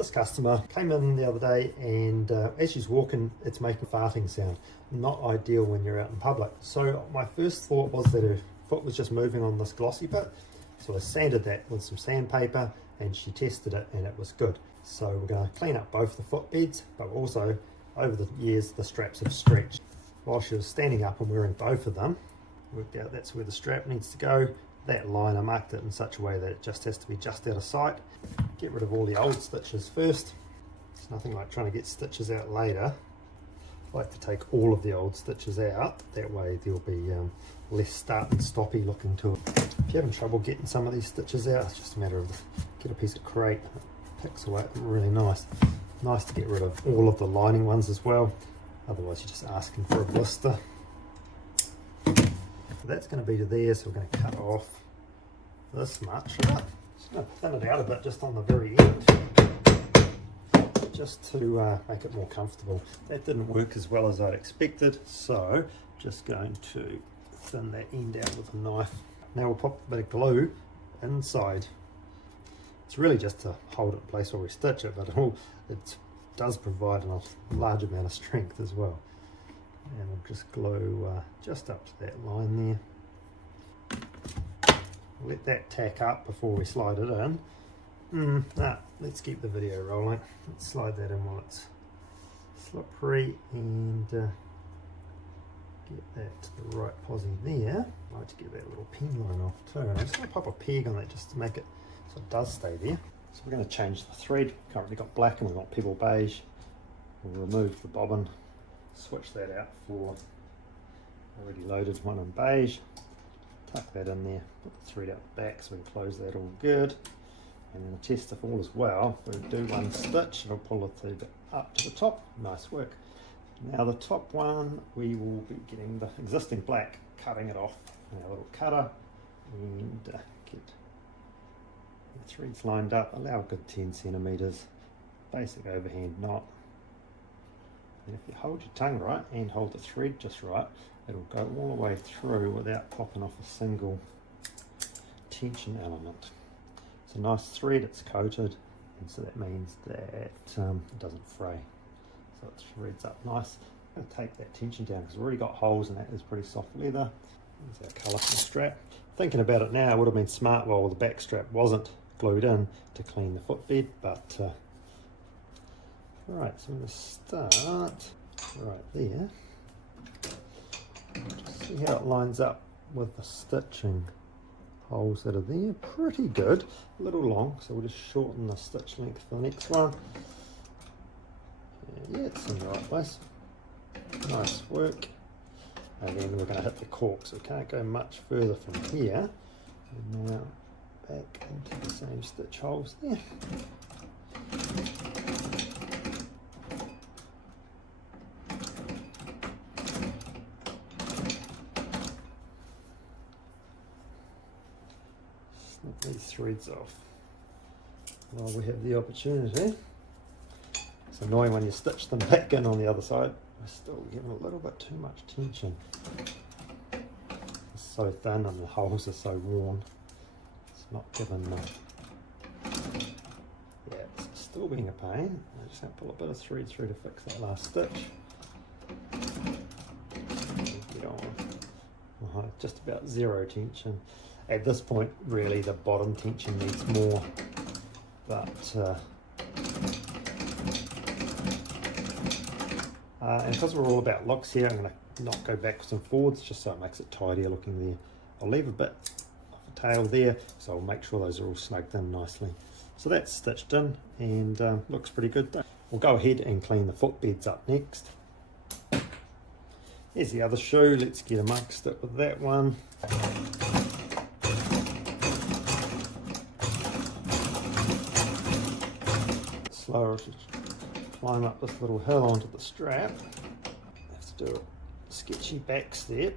This customer came in the other day and as she's walking, it's making a farting sound. Not ideal when you're out in public. So my first thought was that her foot was just moving on this glossy bit. So I sanded that with some sandpaper and she tested it and it was good. So we're going to clean up both the footbeds, but also over the years the straps have stretched. While she was standing up and wearing both of them, worked out that's where the strap needs to go. That line, I marked it in such a way that it just has to be just out of sight. Get rid of all the old stitches first. It's nothing like trying to get stitches out later. I like to take all of the old stitches out. That way there'll be less start and stoppy looking to it. If you're having trouble getting some of these stitches out, it's just a matter of get a piece of crepe. It picks away really nice. Nice to get rid of all of the lining ones as well. Otherwise you're just asking for a blister. So that's going to be to there, so we're going to cut off this much. Right? Just going to thin it out a bit just on the very end, just to make it more comfortable. That didn't work as well as I'd expected, so just going to thin that end out with a knife. Now we'll pop a bit of glue inside. It's really just to hold it in place while we stitch it, but it does provide a large amount of strength as well. And we'll just glue just up to that line there. Let that tack up before we slide it in. Let's keep the video rolling. Let's slide that in while it's slippery and get that to the right posi there. I like to get that little pin line off too. And I'm just going to pop a peg on that just to make it so it does stay there. So we're going to change the thread. Currently got black and we've got pebble beige. We'll remove the bobbin. Switch that out for already loaded one in beige. Tuck that in there, put the thread out the back so we can close that all good. And then test if all is well. If we do one stitch, it'll pull the thread up to the top. Nice work. Now the top one, we will be getting the existing black, cutting it off in our little cutter and get the threads lined up. Allow a good 10 centimeters. Basic overhand knot. And if you hold your tongue right and hold the thread just right, it'll go all the way through without popping off a single tension element. It's a nice thread, it's coated, and so that means that it doesn't fray. So it threads up nice. I'm going to take that tension down because we've already got holes and that is pretty soft leather. There's our colourful strap. Thinking about it now, it would have been smart while the back strap wasn't glued in to clean the footbed, but right, so I'm going to start right there. Just see how it lines up with the stitching holes that are there. Pretty good. A little long, so we'll just shorten the stitch length for the next one. And yeah, it's in the right place. Nice work. And then we're going to hit the cork, so we can't go much further from here. And now back into the same stitch holes there. Snip these threads off while we have the opportunity. It's annoying when you stitch them back in on the other side. We're still giving a little bit too much tension. It's so thin and the holes are so worn. It's not giving yeah, it's still being a pain. I just have to pull a bit of thread through to fix that last stitch. Get on. Just about zero tension. At this point, really, the bottom tension needs more, but and because we're all about looks here, I'm going to not go backwards and forwards just so it makes it tidier looking there. I'll leave a bit of a tail there, so I'll make sure those are all snugged in nicely. So that's stitched in and looks pretty good. We'll go ahead and clean the footbeds up next. Here's the other shoe. Let's get amongst it with that one. Slower to climb up this little hill onto the strap. Have to do a sketchy back step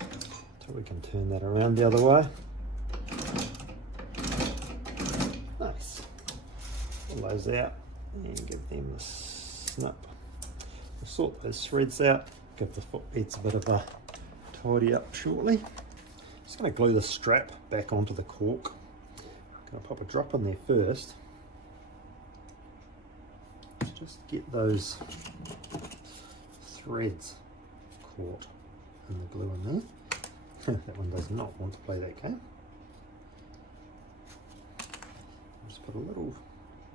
until we can turn that around the other way. Nice. Pull those out and give them the snip. We'll sort those threads out, give the footbeds a bit of a tidy up shortly. Just going to glue the strap back onto the cork. I'm going to pop a drop in there first. just get those threads caught in the glue in there. That one does not want to play that game. Just put a little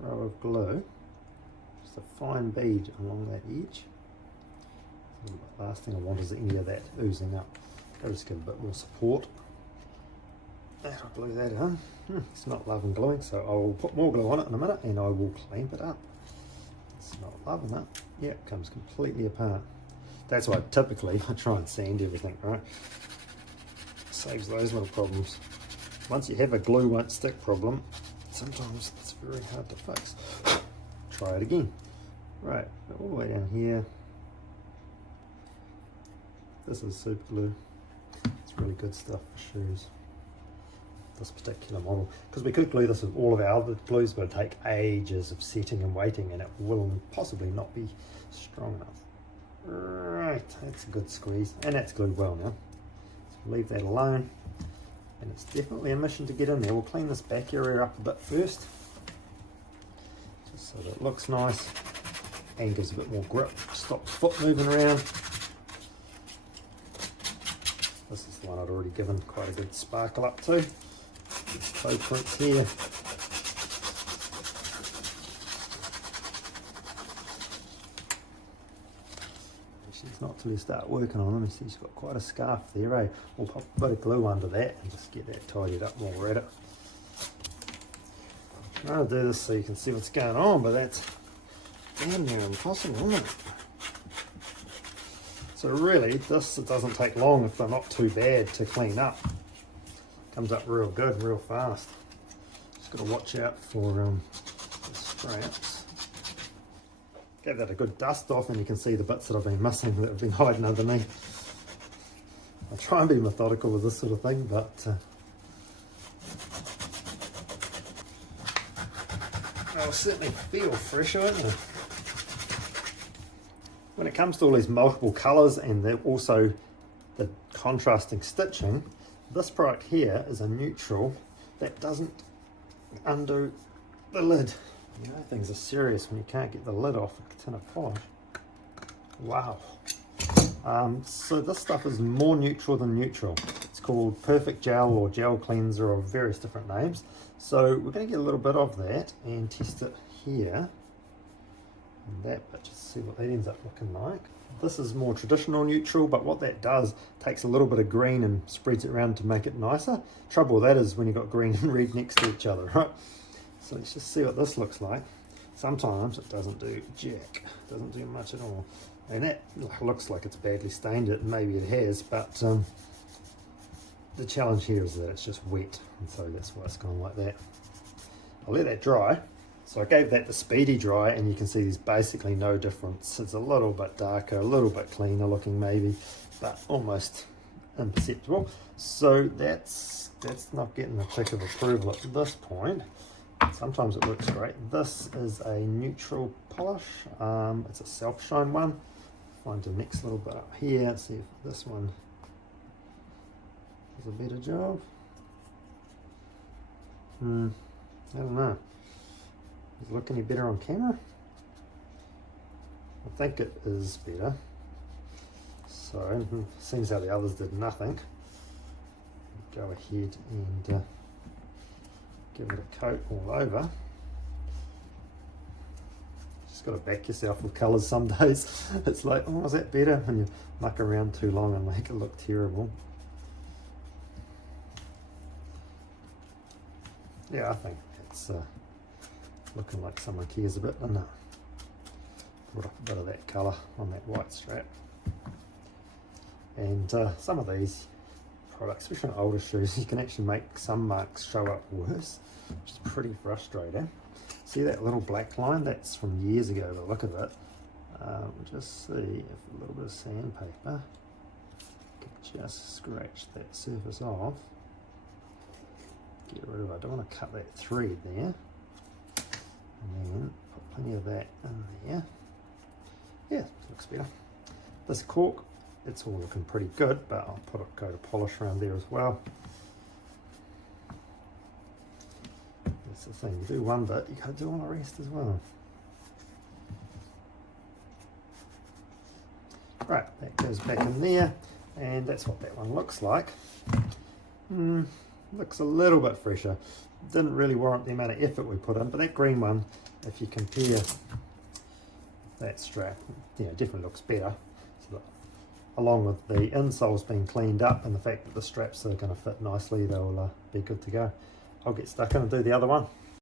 row of glue, just a fine bead along that edge. The last thing I want is any of that oozing up. I'll just give a bit more support. That'll glue that in. It's not loving gluing, so I will put more glue on it in a minute and I will clamp it up. It's not loving it. Yeah, it comes completely apart. That's why typically I try and sand everything, right? Saves those little problems. Once you have a glue won't stick problem, sometimes it's very hard to fix. Try it again. Right, all the way down here. This is super glue. It's really good stuff for shoes. This particular model, because we could glue this with all of our other glues, but it'd take ages of setting and waiting, and it will possibly not be strong enough. Right, that's a good squeeze, and that's glued well now. So leave that alone, and it's definitely a mission to get in there. We'll clean this back area up a bit first, just so that it looks nice and gives a bit more grip, stops foot moving around. This is the one I'd already given quite a good sparkle up to. These toe prints here. She's not till you start working on them. You see she's got quite a scarf there, eh? We'll pop a bit of glue under that and just get that tidied up while we're at it. I'm trying to do this so you can see what's going on, but that's damn near impossible, isn't it? So really, this doesn't take long if they're not too bad to clean up. Comes up real good, real fast. Just got to watch out for the straps. Give that a good dust off and you can see the bits that I've been missing that have been hiding underneath. I try and be methodical with this sort of thing, but they'll certainly feel fresh, won't they? When it comes to all these multiple colours and also the contrasting stitching, this product here is a neutral that doesn't undo the lid. You know, things are serious when you can't get the lid off a tin of polish. Wow. So this stuff is more neutral than neutral. It's called Perfect Gel or Gel Cleanser or various different names. So we're going to get a little bit of that and test it here. And that bit, just see what that ends up looking like. This is more traditional neutral, but what that does, takes a little bit of green and spreads it around to make it nicer. Trouble with that is when you've got green and red next to each other, right? So let's just see what this looks like. Sometimes it doesn't do jack, doesn't do much at all. And that looks like it's badly stained it, and maybe it has, but the challenge here is that it's just wet, and so that's why it's gone like that. I'll let that dry. So I gave that the speedy dry, and you can see there's basically no difference. It's a little bit darker, a little bit cleaner looking maybe, but almost imperceptible. So that's not getting a tick of approval at this point. Sometimes it works great. This is a neutral polish. It's a self-shine one. Find the next little bit up here. See if this one does a better job. I don't know. Does it look any better on camera? I think it is better. So, seems how the others did nothing. Go ahead and give it a coat all over. Just got to back yourself with colours some days. It's like, oh, is that better? And you muck around too long and make it look terrible. Yeah, I think it's looking like someone cares a bit, and put up a bit of that colour on that white strap. And some of these products, especially on older shoes, you can actually make some marks show up worse, which is pretty frustrating. See that little black line? That's from years ago, the look of it. We'll just see if a little bit of sandpaper could just scratch that surface off. Get rid of it. I don't want to cut that thread there. And then put plenty of that in there. Yeah, looks better. This cork, it's all looking pretty good, but I'll put a coat of polish around there as well. That's the thing, you do one bit, you got to do all the rest as well. Right, that goes back in there, and that's what that one looks like. Looks a little bit fresher. Didn't really warrant the amount of effort we put in, but that green one, if you compare that strap, definitely looks better. So along with the insoles being cleaned up and the fact that the straps are going to fit nicely, they'll be good to go. I'll get stuck in and do the other one.